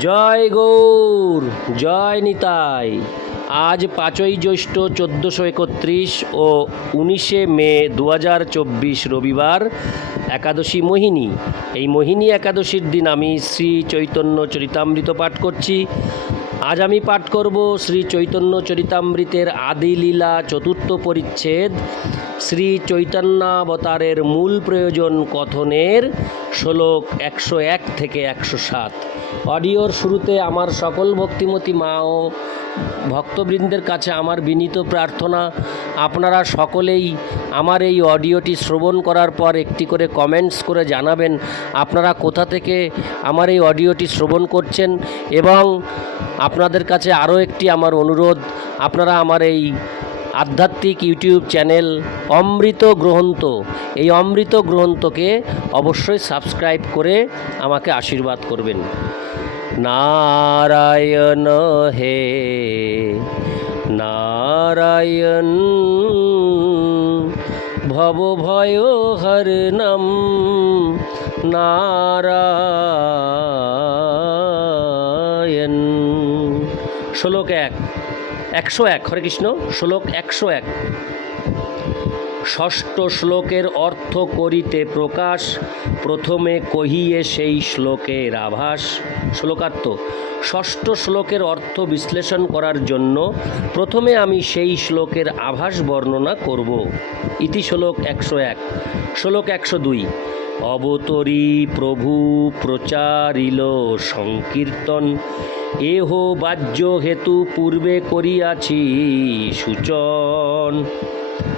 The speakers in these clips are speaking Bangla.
জয় গৌর, জয় নিতাই। আজ পাঁচই জ্যৈষ্ঠ চোদ্দোশো একত্রিশ ও উনিশে মে দু হাজার চব্বিশ রবিবার একাদশী মোহিনী। এই মোহিনী একাদশীর দিন আমি শ্রী চৈতন্য চরিতামৃত পাঠ করছি। আজ আমি পাঠ করব শ্রী চৈতন্য চরিতামৃতের আদি লীলা চতুর্থ পরিচ্ছেদ। শ্রী চৈতন্যাবতারের মূল প্রয়োজন কথনের শ্লোক একশো এক থেকে একশো সাত। অডিওর শুরুতে আমার সকল ভক্তিমতী মা ও ভক্তবৃন্দের কাছে আমার বিনীত প্রার্থনা, আপনারা সকলেই আমার এই অডিওটি শ্রবণ করার পর একটি করে কমেন্টস করে জানাবেন, আপনারা কোথা থেকে আমার এই অডিওটি শ্রবণ করছেন এবং আপনাদের কাছে আরও একটি আমার অনুরোধ, আপনারা আমার এই আধ্যাত্মিক ইউটিউব চ্যানেল অমৃত গ্রহন্ত। এই অমৃত গ্রহন্তকে অবশ্যই সাবস্ক্রাইব করে আমাকে আশীর্বাদ করবেন। নারায়ণ হে, নারায়ণ, ভব ভয় হর নাম, নারায়ণ। শ্লোক এক। একশো এক। হরে কৃষ্ণ শ্লোক একশো এক। ষষ্ঠ শ্লোকের অর্থ করিতে প্রকাশ, প্রথমে কহিয়ে সেই শ্লোকের আভাস শ্লোকার্থ ষষ্ঠ শ্লোকের অর্থ বিশ্লেষণ করার জন্য প্রথমে আমি সেই শ্লোকের আভাস বর্ণনা করব। ইতি শ্লোক একশো এক, শ্লোক একশো দুই, অবতরী প্রভু প্রচারিল সংকীর্তন, এহ বাহ্য হেতু পূর্বে করিয়াছি সূচন।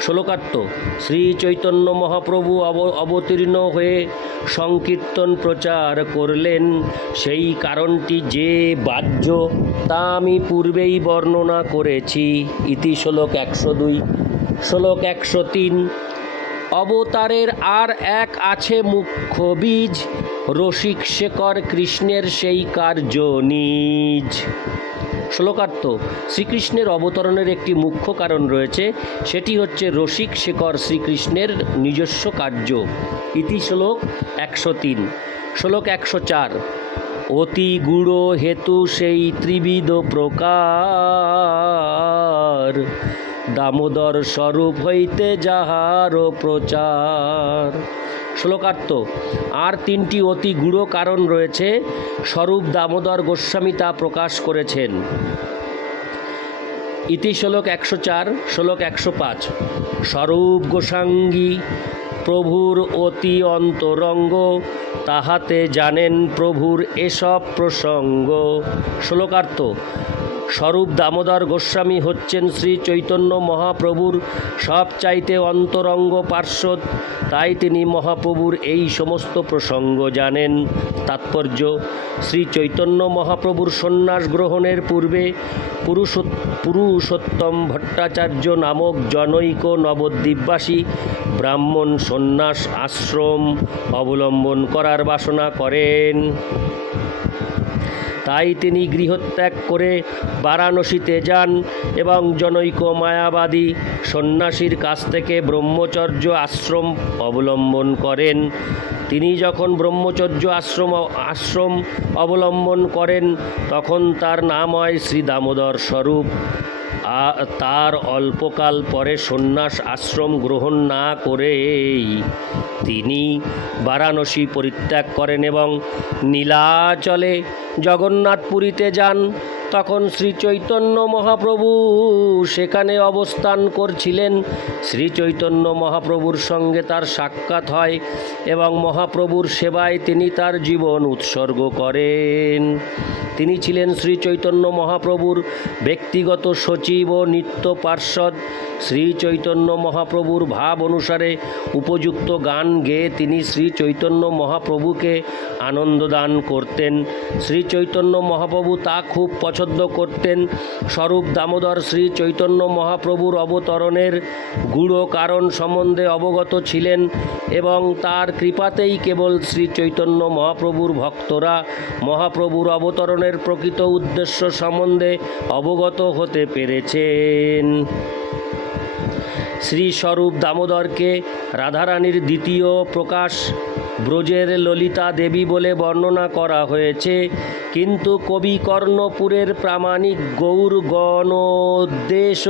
শ্লোকার্থ শ্রী চৈতন্য মহাপ্রভু অব অবতীর্ণ হয়ে সংকীর্তন প্রচার করলেন। সেই কারণটি যে বাহ্য, তা আমি পূর্বেই বর্ণনা করেছি। ইতি শ্লোক একশো দুই। শ্লোক একশো তিন। অবতারের আর এক আছে মুখ্য বীজ, রসিক শেখর কৃষ্ণের সেই কার্য নিজ। শ্লোকার্থ, শ্রীকৃষ্ণের অবতরণের একটি মুখ্য কারণ রয়েছে, সেটি হচ্ছে রসিক শেখর শ্রীকৃষ্ণের নিজস্ব কার্য। ইতি শ্লোক একশো তিন। শ্লোক একশো চার। অতি গুড় হেতু সেই ত্রিবিধ প্রকার। দামোদর স্বরূপ হইতে যাহার প্রচার। শ্লোকার্থ। আর তিনটি অতি গূঢ় কারণ রয়েছে, স্বরূপ দামোদর গোস্বামী তা প্রকাশ করেছেন। ইতি শ্লোক একশো চার, শ্লোক একশো পাঁচ। স্বরূপ গোসাঙ্গী, প্রভুর অতি অন্তরঙ্গ, তাহাতে জানেন প্রভুর এসব প্রসঙ্গ। শ্লোকার্থ স্বরূপ দামোদর গোস্বামী হচ্ছেন শ্রী চৈতন্য মহাপ্রভুর সব চাইতে অন্তরঙ্গ পার্শ্বদ। তাই তিনি মহাপ্রভুর এই সমস্ত প্রসঙ্গ জানেন। তাৎপর্য, শ্রী চৈতন্য মহাপ্রভুর সন্ন্যাস গ্রহণের পূর্বে পুরুষোত পুরুষোত্তম ভট্টাচার্য নামক জনৈক নবদ্বীপবাসী ব্রাহ্মণ সন্ন্যাস আশ্রম অবলম্বন করার বাসনা করেন। তাই তিনি গৃহত্যাগ করে বারাণসীতে যান এবং জনৈক মায়াবাদী সন্ন্যাসীর কাছ থেকে ব্রহ্মচর্য আশ্রম অবলম্বন করেন। তিনি যখন ব্রহ্মচর্য আশ্রম আশ্রম অবলম্বন করেন, তখন তার নাম হয় শ্রী দামোদর স্বরূপ। তার অল্পকাল পরে সন্ন্যাস আশ্রম গ্রহণ না করেই তিনি বারাণসী পরিত্যাগ করেন এবং নীলাচলে জগন্নাথপুরীতে যান। তখন শ্রী চৈতন্য মহাপ্রভু সেখানে অবস্থান করছিলেন। শ্রী চৈতন্য মহাপ্রভুর সঙ্গে তার সাক্ষাৎ হয় এবং মহাপ্রভুর সেবায় তিনি তার জীবন উৎসর্গ করেন। তিনি ছিলেন শ্রী চৈতন্য মহাপ্রভুর ব্যক্তিগত সচিব ও নিত্য পার্ষদ। শ্রী চৈতন্য মহাপ্রভুর ভাব অনুসারে উপযুক্ত গান গেয়ে তিনি শ্রী চৈতন্য মহাপ্রভুকে আনন্দ দান করতেন। শ্রী চৈতন্য মহাপ্রভু তা খুব পছন্দ করতেন। স্বরূপ দামোদর শ্রী চৈতন্য মহাপ্রভুর অবতরণের গূঢ় কারণ সম্বন্ধে অবগত ছিলেন এবং তার কৃপাতেই কেবল শ্রী চৈতন্য মহাপ্রভুর ভক্তরা মহাপ্রভুর অবতরণের প্রকৃত উদ্দেশ্য সম্বন্ধে অবগত হতে পেরেছেন। শ্রীস্বরূপ দামোদরকে রাধারানীর দ্বিতীয় প্রকাশ ব্রজের ললিতা দেবী বলে বর্ণনা করা হয়েছে। কিন্তু কবি কর্ণপুরের প্রামাণিক গৌর গণোদ্দেশ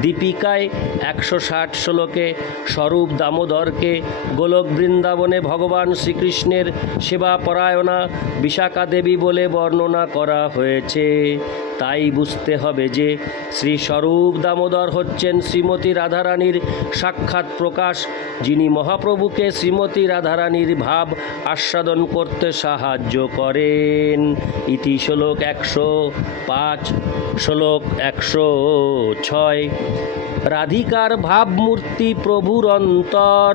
দীপিকায় একশো ষাট শ্লোকে স্বরূপ দামোদরকে গোলক বৃন্দাবনে ভগবান শ্রীকৃষ্ণের সেবা পরায়ণা বিশাখা দেবী বলে বর্ণনা করা হয়েছে। তাই বুঝতে হবে যে শ্রী স্বরূপ দামোদর হচ্ছেন শ্রীমতী রাধারানীর সাক্ষাৎ প্রকাশ, যিনি মহাপ্রভুকে শ্রীমতী রাধারানীর ভাব আস্বাদন করতে সাহায্য করেন। ইতি শ্লোক একশো পাঁচ, শ্লোক একশো ছয়। রাধিকার ভাবমূর্তি প্রভুর অন্তর,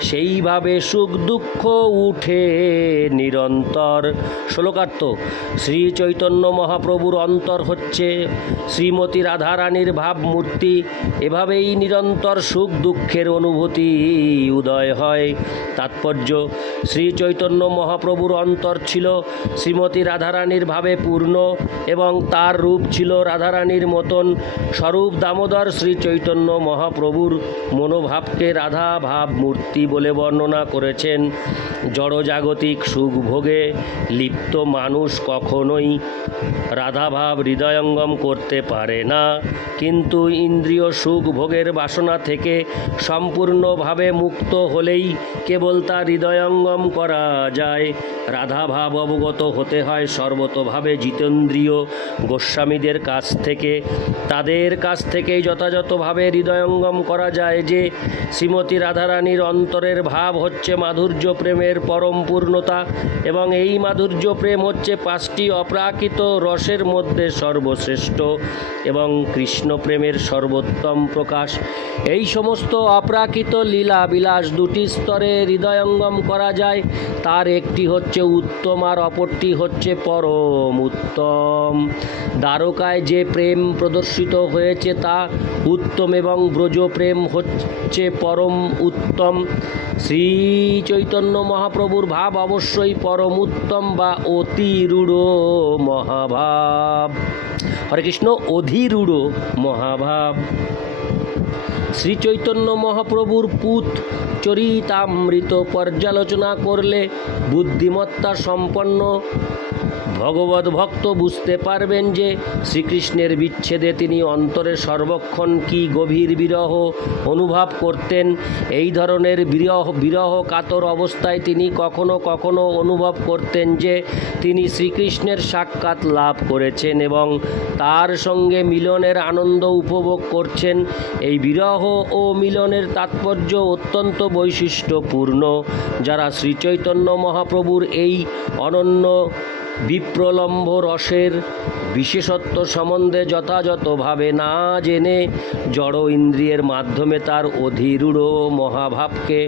সেইভাবে সুখ দুঃখ উঠে নিরন্তর। শ্লোকার্থ শ্রী চৈতন্য মহাপ্রভুর অন্তর হচ্ছে শ্রীমতী রাধারানীর ভাবমূর্তি। এভাবেই নিরন্তর সুখ দুঃখের অনুভূতি উদয় হয়। তাৎপর্য শ্রী চৈতন্য মহাপ্রভুর অন্তর ছিল শ্রীমতী রাধারানীর ভাবে পূর্ণ এবং তার রূপ ছিল রাধারানীর মতন। স্বরূপ দামোদর শ্রী চৈতন্য মহাপ্রভুর মনোভাবকে রাধা ভাব মূর্তি বলে বর্ণনা করেছেন। জড়জাগতিক সুখভোগে লিপ্ত মানুষ কখনোই রাধাভাব হৃদয়ঙ্গম করতে পারে না। কিন্তু ইন্দ্রিয় সুখ ভোগের বাসনা থেকে সম্পূর্ণভাবে মুক্ত হলেই কেবল তা হৃদয়ঙ্গম করা যায়। রাধাভাব অবগত হতে হয় সর্বতভাবে জিতেন্দ্রীয় গোস্বামীদের কাছ থেকে। তাদের কাছ থেকেই যথাযথভাবে হৃদয়ঙ্গম করা যায় যে, শ্রীমতী রাধারানীর অন্তরের ভাব হচ্ছে মাধুর্য প্রেমের পরম পূর্ণতা এবং এই মাধুর্য প্রেম হচ্ছে পাঁচটি অপ্রাকৃত রসের মধ্যে সর্বশ্রেষ্ঠ এবং কৃষ্ণ প্রেমের সর্বোত্তম প্রকাশ। এই সমস্ত অপ্রাকৃত লীলা বিলাস দুটি স্তরে হৃদয়ঙ্গম করা যায়। তার একটি হচ্ছে উত্তম আর অপরটি হচ্ছে পরম উত্তম। দ্বারকায় যে প্রেম প্রদর্শিত হয়েছে তা উত্তম এবং ব্রজ প্রেম হচ্ছে পরম উত্তম। শ্রী চৈতন্য মহাপ্রভুর ভাব অবশ্যই পরম উত্তম বা অতিরূঢ় মহাভাব। হরে কৃষ্ণ অধিরূঢ় মহাভাব। শ্রী চৈতন্য মহাপ্রভুর পুত চরিতামৃত পর্যালোচনা করলে বুদ্ধিমত্তা সম্পন্ন ভগবত ভক্ত বুঝতে পারবেন যে শ্রীকৃষ্ণের বিচ্ছেদে তিনি অন্তরে সর্বক্ষণ কি গভীর বিরহ অনুভব করতেন। এই ধরনের বিরহ বিরহ কাতর অবস্থায় তিনি কখনো কখনো অনুভব করতেন যে তিনি শ্রীকৃষ্ণের সাক্ষাৎ লাভ করেছেন এবং তার সঙ্গে মিলনের আনন্দ উপভোগ করছেন। এই বিরহ ও মিলনের তাৎপর্য অত্যন্ত বৈশিষ্ট্যপূর্ণ। যারা শ্রীচৈতন্য মহাপ্রভুর এই অনন্য বিপ্রলম্ব রসের বিশেষত্ব সম্বন্ধে যথাযথভাবে না জেনে জড় ইন্দ্রিয়ের মাধ্যমে তার অধীরূঢ় মহাভাবকে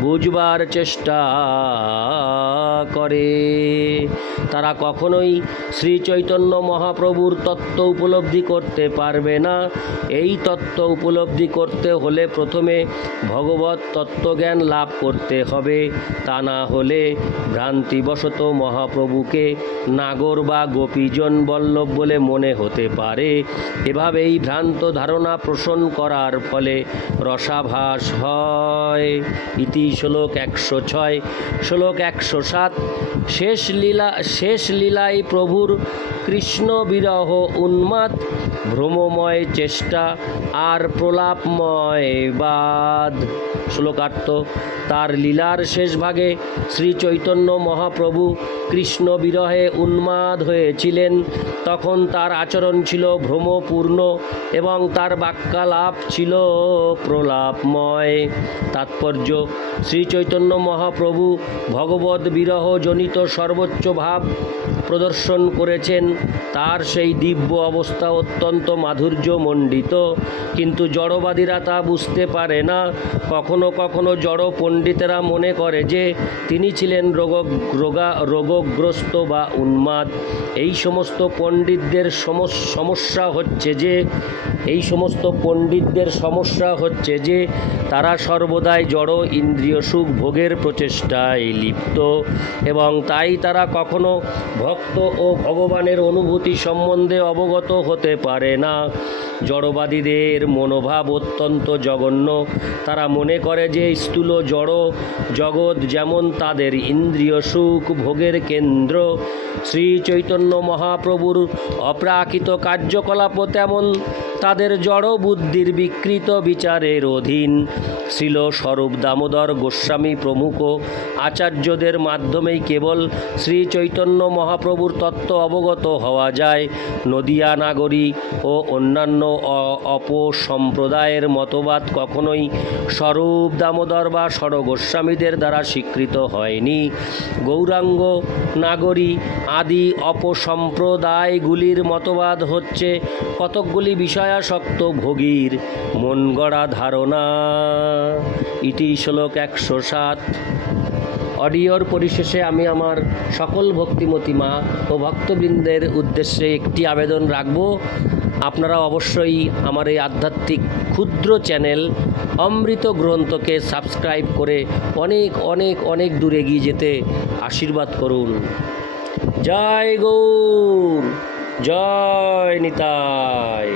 বুঝবার চেষ্টা করে। তারা কখনোই শ্রী চৈতন্য মহাপ্রভুর তত্ত্ব উপলব্ধি করতে পারবে না। এই তত্ত্ব উপলব্ধি করতে হলে প্রথমে ভগবত তত্ত্বজ্ঞান লাভ করতে হবে। তা না হলে ভ্রান্তিবশত মহাপ্রভুকে নাগর বা গোপীজন বল্লভ বলে মনে হতে পারে। এভাবেই ভ্রান্ত ধারণা পোষণ করার ফলে রসাভাস হয়। ইতি শ্লোক একশো ছয়, শ্লোক একশো সাত, শেষ লীলা, শেষ লীলায় প্রভুর কৃষ্ণ বিরহ উন্মাদ, ভ্রমময় চেষ্টা আর প্রলাপময় বাদ। শ্লোকার্থ তার লীলার শেষ ভাগে শ্রী চৈতন্য মহাপ্রভু কৃষ্ণ বিরহে উন্মাদ হয়েছিলেন, তখন তার আচরণ ছিল ভ্রমপূর্ণ এবং তার বাক্যালাপ ছিল প্রলাপময়। তাৎপর্য শ্রী চৈতন্য মহাপ্রভু ভগবত বিরহ জনিত সর্বোচ্চ ভাব প্রদর্শন করেছেন। তার সেই দিব্য অবস্থা অত্যন্ত মাধুর্যমণ্ডিত, কিন্তু জড়বাদীরা তা বুঝতে পারে না। কখনো কখনো জড় পণ্ডিতেরা মনে করে যে, তিনি ছিলেন রোগ রোগা, রোগগ্রস্ত বা উন্মাদ এই সমস্ত পণ্ডিতদের সমস- সমস্যা হচ্ছে যে, এই সমস্ত পণ্ডিতদের সমস্যা হচ্ছে যে, তারা সর্বদাই জড় ইন্দ্রিয় সুখ ভোগের প্রচেষ্টায় লিপ্ত এবং তাই তারা কখনো ভক্ত ও ভগবানের অনুভূতি সম্বন্ধে অবগত হতে পারে না। জড়বাদীদের মনোভাব অত্যন্ত জঘন্য। তারা মনে করে যে স্থূল জড় জগৎ যেমন তাদের ইন্দ্রিয় সুখ ভোগের কেন্দ্র। শ্রী চৈতন্য মহাপ্রভুর অপ্রাকৃত কার্যকলাপও তেমন তাদের জড় বুদ্ধির বিকৃত বিচারের অধীন। ছিল স্বরূপ দামোদর গোস্বামী প্রমুখ। আচার্যদের মাধ্যমেই কেবল শ্রী চৈতন্য মহাপ্রভুর তত্ত্ব অবগত হওয়া যায়। নদিয়া নাগরী ও অন্যান্য অপসম্প্রদায়ের মতবাদ কখনোই স্বরূপ দামোদর বা স্বর গোস্বামীদের দ্বারা স্বীকৃত হয়নি। গৌরাঙ্গ নাগরী আদি অপসম্প্রদায়গুলির মতবাদ হচ্ছে, কতকগুলি বিষয়াসক্ত ভোগীর মন গড়া ধারণা। ইতি শ্লোক একশো সাত। অডিওর পরিশেষে আমি আমার সকল ভক্তিমতী মা ও ভক্তবৃন্দের উদ্দেশ্যে একটি আবেদন রাখব। আপনারা অবশ্যই আমার এই আধ্যাত্মিক ক্ষুদ্র চ্যানেল অমৃত গ্রন্থকে সাবস্ক্রাইব করে অনেক অনেক অনেক দূর এগিয়ে যেতে আশীর্বাদ করুন। জয় গৌর, জয় নিতাই।